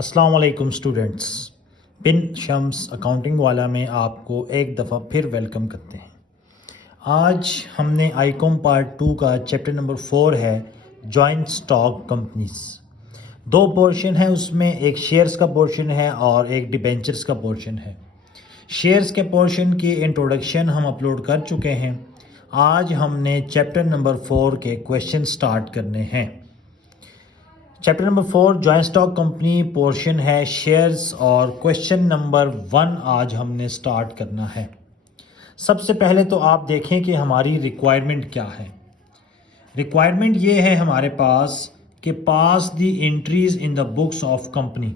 अस्सलाम वालेकुम स्टूडेंट्स। बिन शम्स अकाउंटिंग वाला में आपको एक दफ़ा फिर वेलकम करते हैं। आज हमने आईकॉम पार्ट 2 का चैप्टर नंबर 4 है जॉइंट स्टॉक कंपनीज। दो पोर्शन है उसमें, एक शेयर्स का पोर्शन है और एक डिबेंचर्स का पोर्शन है। शेयर्स के पोर्शन की इंट्रोडक्शन हम अपलोड कर चुके हैं। आज हमने चैप्टर नंबर 4 के क्वेश्चन स्टार्ट करने हैं। Chapter number 4 joint stock company portion है शेयर्स और क्वेश्चन नंबर 1 आज हमने स्टार्ट करना है। सबसे पहले तो आप देखें कि हमारी रिक्वायरमेंट क्या है। रिक्वायरमेंट ये है हमारे पास कि पास the entries in the books of company.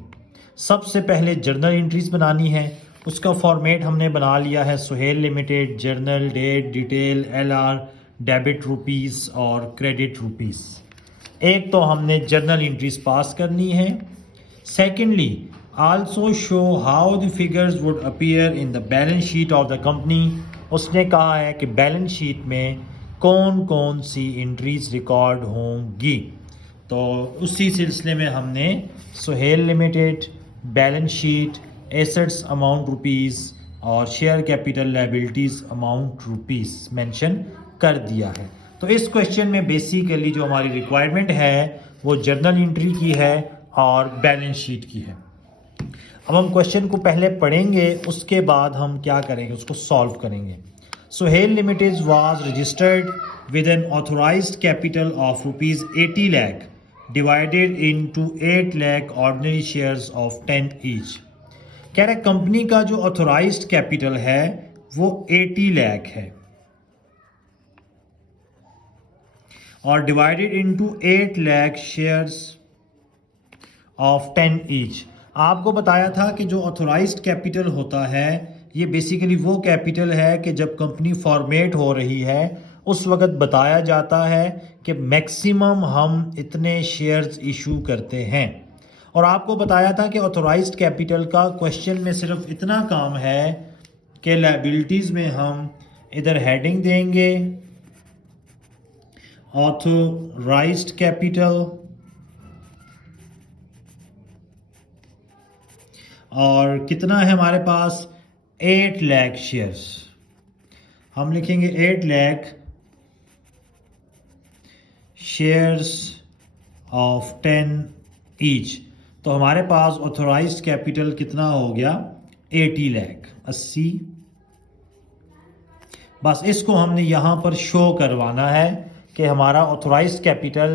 सबसे पहले जर्नल एंट्रीज बनानी है। उसका फॉर्मेट हमने बना लिया है Suhel limited, journal, date, detail, LR, debit rupees और क्रेडिट रुपीस। एक तो हमने जर्नल एंट्रीज पास करनी है। Secondly also show how the figures would appear in the balance sheet of the company. उसने कहा है कि बैलेंस शीट में कौन कौन सी एंट्रीज रिकॉर्ड होंगी। तो उसी सिलसिले में हमने Suhail limited, balance sheet, assets amount rupees और share capital liabilities amount rupees mention कर दिया है। तो इस क्वेश्चन में बेसिकली जो हमारी रिक्वायरमेंट है वो जर्नल एंट्री की है और बैलेंस शीट की है। अब हम क्वेश्चन को पहले पढ़ेंगे, उसके बाद हम क्या करेंगे, उसको सॉल्व करेंगे। Suhel limited was registered with an authorised capital of rupees 80 lakh divided into 8 lakh ordinary shares of 10 each. कह रहे कंपनी का जो ऑथोराइज्ड कैपिटल है वो 80 लाख है और divided into 8 lakh shares of 10 each. आपको बताया था कि जो ऑथोराइज्ड कैपिटल होता है ये बेसिकली वो कैपिटल है कि जब कंपनी फॉर्मेट हो रही है उस वक्त बताया जाता है कि मैक्सिमम हम इतने शेयर्स इशू करते हैं। और आपको बताया था कि ऑथोराइज्ड कैपिटल का क्वेश्चन में सिर्फ इतना काम है कि लायबिलिटीज में हम इधर हेडिंग देंगे ऑथोराइज्ड कैपिटल और कितना है हमारे पास 8 लाख शेयर्स। हम लिखेंगे 8 लाख शेयर्स ऑफ 10 ईच। तो हमारे पास ऑथोराइज्ड कैपिटल कितना हो गया 80 लाख 80। बस इसको हमने यहाँ पर शो करवाना है कि हमारा authorised capital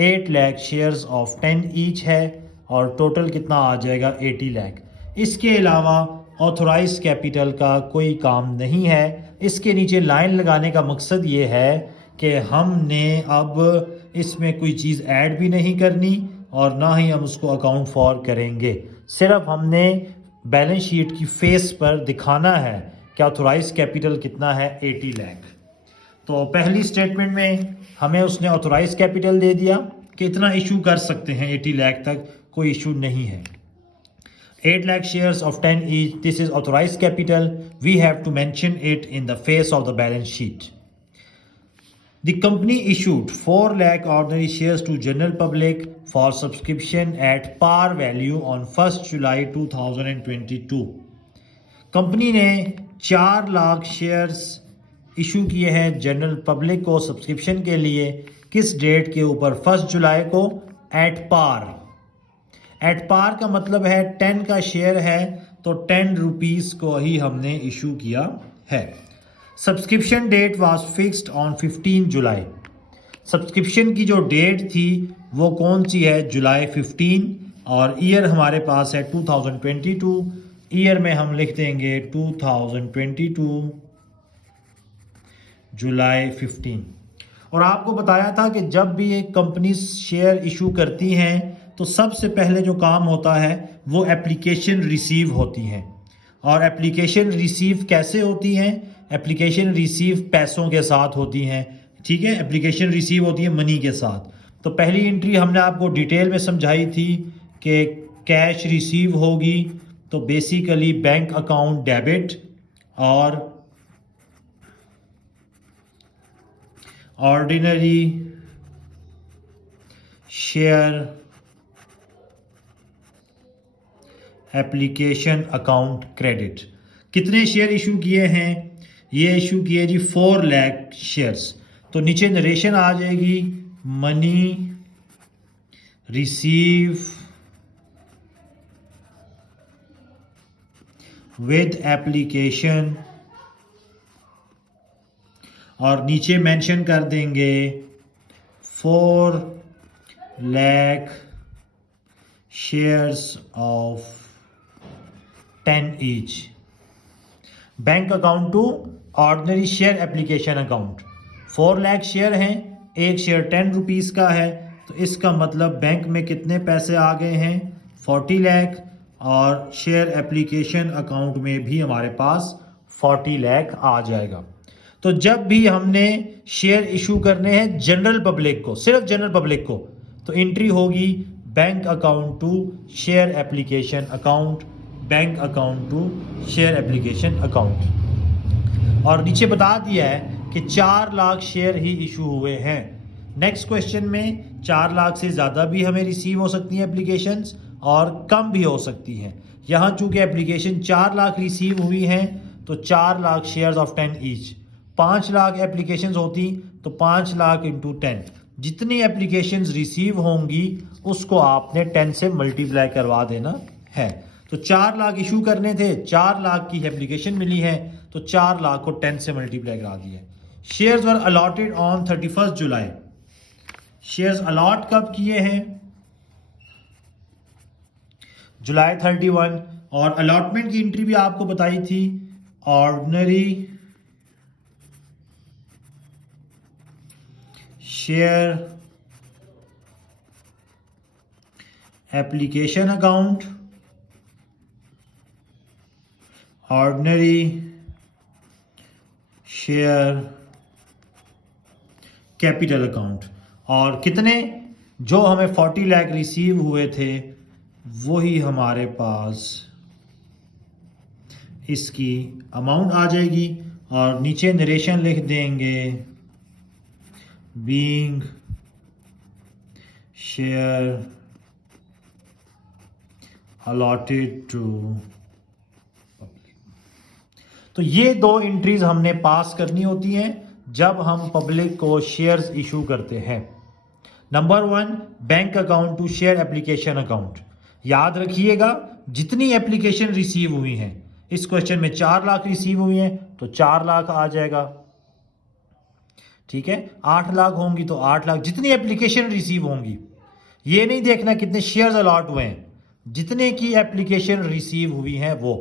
8 lakh shares of 10 each है और टोटल कितना आ जाएगा 80 लाख। इसके अलावा ऑथोराइज्ड कैपिटल का कोई काम नहीं है। इसके नीचे लाइन लगाने का मकसद ये है कि हमने अब इसमें कोई चीज़ ऐड भी नहीं करनी और ना ही हम उसको अकाउंट फॉर करेंगे। सिर्फ हमने बैलेंस शीट की फेस पर दिखाना है कि ऑथोराइज्ड कैपिटल कितना है 80 लाख। तो पहली स्टेटमेंट में हमें उसने ऑथोराइज्ड कैपिटल दे दिया कि इतना इशू कर सकते हैं 80 लाख तक, कोई इशू नहीं है। 8 lakh shares of 10 each, this is authorized capital. We have to mention it in the face of the balance sheet. The company issued 4 lakh ordinary shares to general public for subscription at par value on 1st July 2022. Company ने 4 lakh shares issue किए हैं general public को subscription के लिए। किस date के ऊपर? 1 जुलाई को एट पार। एट पार का मतलब है 10 का शेयर है तो 10 रुपीस को ही हमने इशू किया है। Subscription date was fixed on 15 July. Subscription की जो डेट थी वो कौन सी है? जुलाई 15। और ईयर हमारे पास है 2022। ईयर में हम लिख देंगे 2022 जुलाई 15। और आपको बताया था कि जब भी एक कंपनी शेयर इशू करती हैं तो सबसे पहले जो काम होता है वो एप्लीकेशन रिसीव होती हैं। और एप्लीकेशन रिसीव कैसे होती हैं? एप्लीकेशन रिसीव पैसों के साथ होती हैं, ठीक है। एप्लीकेशन रिसीव होती है मनी के साथ। तो पहली एंट्री हमने आपको डिटेल में समझाई थी कि कैश रिसीव होगी तो बेसिकली बैंक अकाउंट डेबिट और ordinary share application account credit. कितने शेयर इशू किए हैं? ये इशू किए जी 4 लाख शेयर्स। तो नीचे नरेशन आ जाएगी, मनी रिसीव विद एप्लीकेशन, और नीचे मेंशन कर देंगे 4 lakh shares of 10 each. Bank account to ordinary share application account. 4 lakh share हैं, एक शेयर 10 रुपीज़ का है, तो इसका मतलब बैंक में कितने पैसे आ गए हैं? 40 लाख, और शेयर एप्लीकेशन अकाउंट में भी हमारे पास 40 लाख आ जाएगा। तो जब भी हमने शेयर इशू करने हैं जनरल पब्लिक को, सिर्फ जनरल पब्लिक को, तो एंट्री होगी bank account to share application account, bank account to share application account. और नीचे बता दिया है कि 4 लाख शेयर ही इशू हुए हैं। नेक्स्ट क्वेश्चन में 4 लाख से ज़्यादा भी हमें रिसीव हो सकती हैं एप्लीकेशंस, और कम भी हो सकती हैं। यहाँ चूंकि एप्लीकेशन 4 लाख रिसीव हुई हैं, तो 4 lakh shares of 10 each. 5 lakh applications होती तो 5 लाख इंटू 10, जितनी एप्लीकेशंस रिसीव होंगी उसको आपने 10 से मल्टीप्लाई करवा देना है। तो 4 लाख इशू करने थे, 4 लाख की एप्लीकेशन मिली है, तो 4 लाख को 10 से मल्टीप्लाई करा दिया। Shares were allotted on 31 July. Shares allot कब किए हैं? जुलाई 31। और अलॉटमेंट की एंट्री भी आपको बताई थी, ordinary share application account, ordinary share capital account. और कितने? जो हमें 40 लाख रिसीव हुए थे वही हमारे पास इसकी अमाउंट आ जाएगी, और नीचे नरेशन लिख देंगे being share allotted to public. तो ये 2 एंट्रीज हमने पास करनी होती हैं जब हम पब्लिक को शेयर्स इशू करते हैं। Number 1, bank account to share application account. याद रखिएगा जितनी एप्लीकेशन रिसीव हुई हैं, इस क्वेश्चन में 4 लाख रिसीव हुई हैं तो 4 लाख आ जाएगा, ठीक है। 8 लाख होंगी तो 8 लाख, जितनी एप्लीकेशन रिसीव होंगी। ये नहीं देखना कितने शेयर्स अलॉट हुए हैं, जितने की एप्लीकेशन रिसीव हुई हैं वो।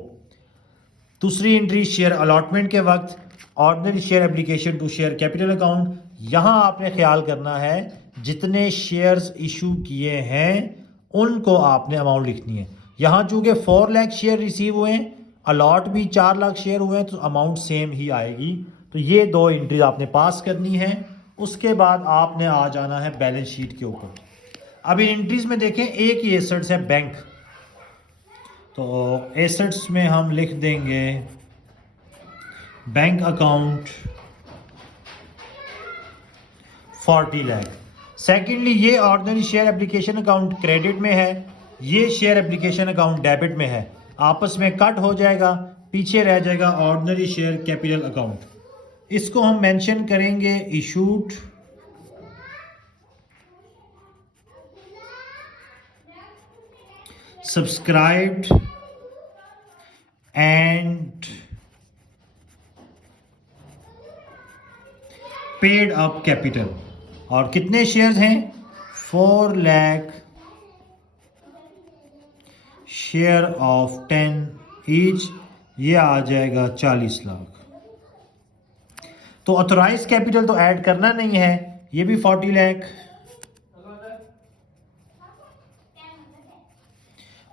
दूसरी एंट्री शेयर अलॉटमेंट के वक्त, ordinary share application to share capital account. यहां आपने ख्याल करना है जितने शेयर्स इशू किए हैं उनको आपने अमाउंट लिखनी है। यहां चूंकि 4 लाख शेयर रिसीव हुए हैं, अलॉट भी 4 लाख शेयर हुए हैं, तो अमाउंट सेम ही आएगी। तो ये 2 एंट्रीज आपने पास करनी है। उसके बाद आपने आ जाना है बैलेंस शीट के ऊपर। अब इन एंट्रीज में देखें, एक ही एसेट्स है बैंक, तो एसेट्स में हम लिख देंगे बैंक अकाउंट 40 लाख। सेकेंडली ये ordinary share application account credit में है, ये शेयर एप्लीकेशन अकाउंट डेबिट में है। आपस में कट हो जाएगा, पीछे रह जाएगा ऑर्डिनरी शेयर कैपिटल अकाउंट। इसको हम मेंशन करेंगे issued subscribed and paid up capital. और कितने शेयर्स हैं? 4 लाख शेयर ऑफ 10 ईच, ये आ जाएगा 40 लाख। तो ऑथोराइज कैपिटल तो ऐड करना नहीं है, ये भी 40 लाख,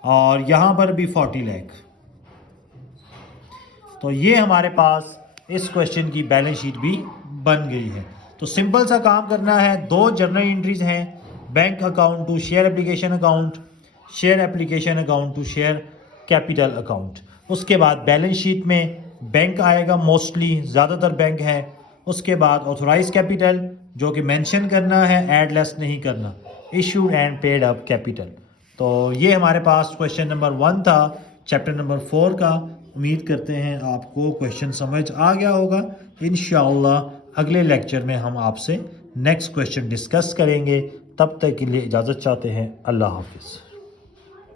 और यहां पर भी 40 लाख। तो ये हमारे पास इस क्वेश्चन की बैलेंस शीट भी बन गई है। तो सिंपल सा काम करना है, 2 जर्नल एंट्रीज हैं, bank account to share application account, share application account to share capital account. उसके बाद बैलेंस शीट में बैंक आएगा, मोस्टली ज़्यादातर बैंक है। उसके बाद ऑथोराइज कैपिटल जो कि मेंशन करना है, ऐड लेस नहीं करना, issued and paid up capital. तो ये हमारे पास क्वेश्चन नंबर 1 था चैप्टर नंबर 4 का। उम्मीद करते हैं आपको क्वेश्चन समझ आ गया होगा। इंशाअल्लाह अगले लेक्चर में हम आपसे नेक्स्ट क्वेश्चन डिस्कस करेंगे। तब तक के लिए इजाज़त चाहते हैं। अल्लाह हाफिज़।